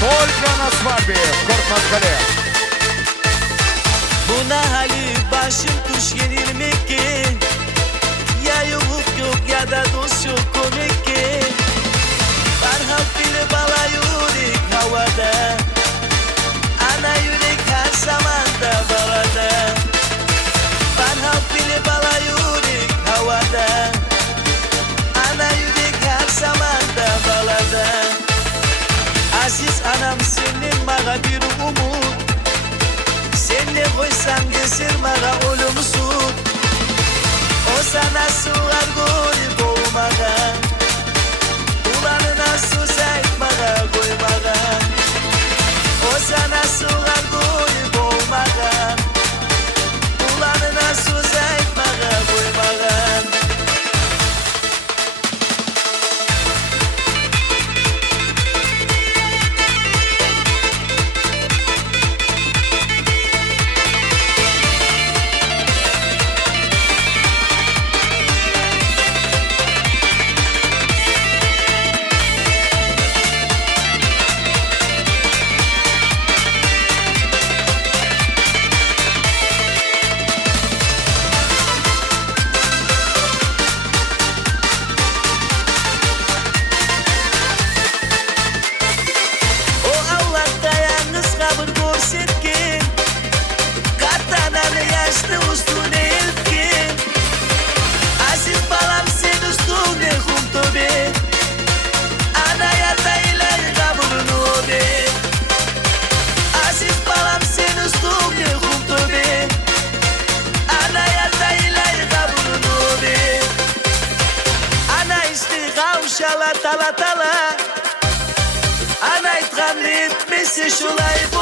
Только на свадьбе в Корт-Москале. Buna hali başım kuş yenilmek ki, ya yumruk yok ya da dost yok komik ki. Farhat bile bala yürek havada, ana yürek her zaman da balada. Farhat bile bala yürek havada, ana yürek her zaman da balada. Aziz anam senin bana bir umut, sen ne koysan gezer bana olumsuz. O sana sular koyup olmağa, ulanına söz etmeye koymağa. O sana sular koyup olmağa, ulanına söz etmeye koymağa. Tala tala, ana itramlit, mesi şulay bu.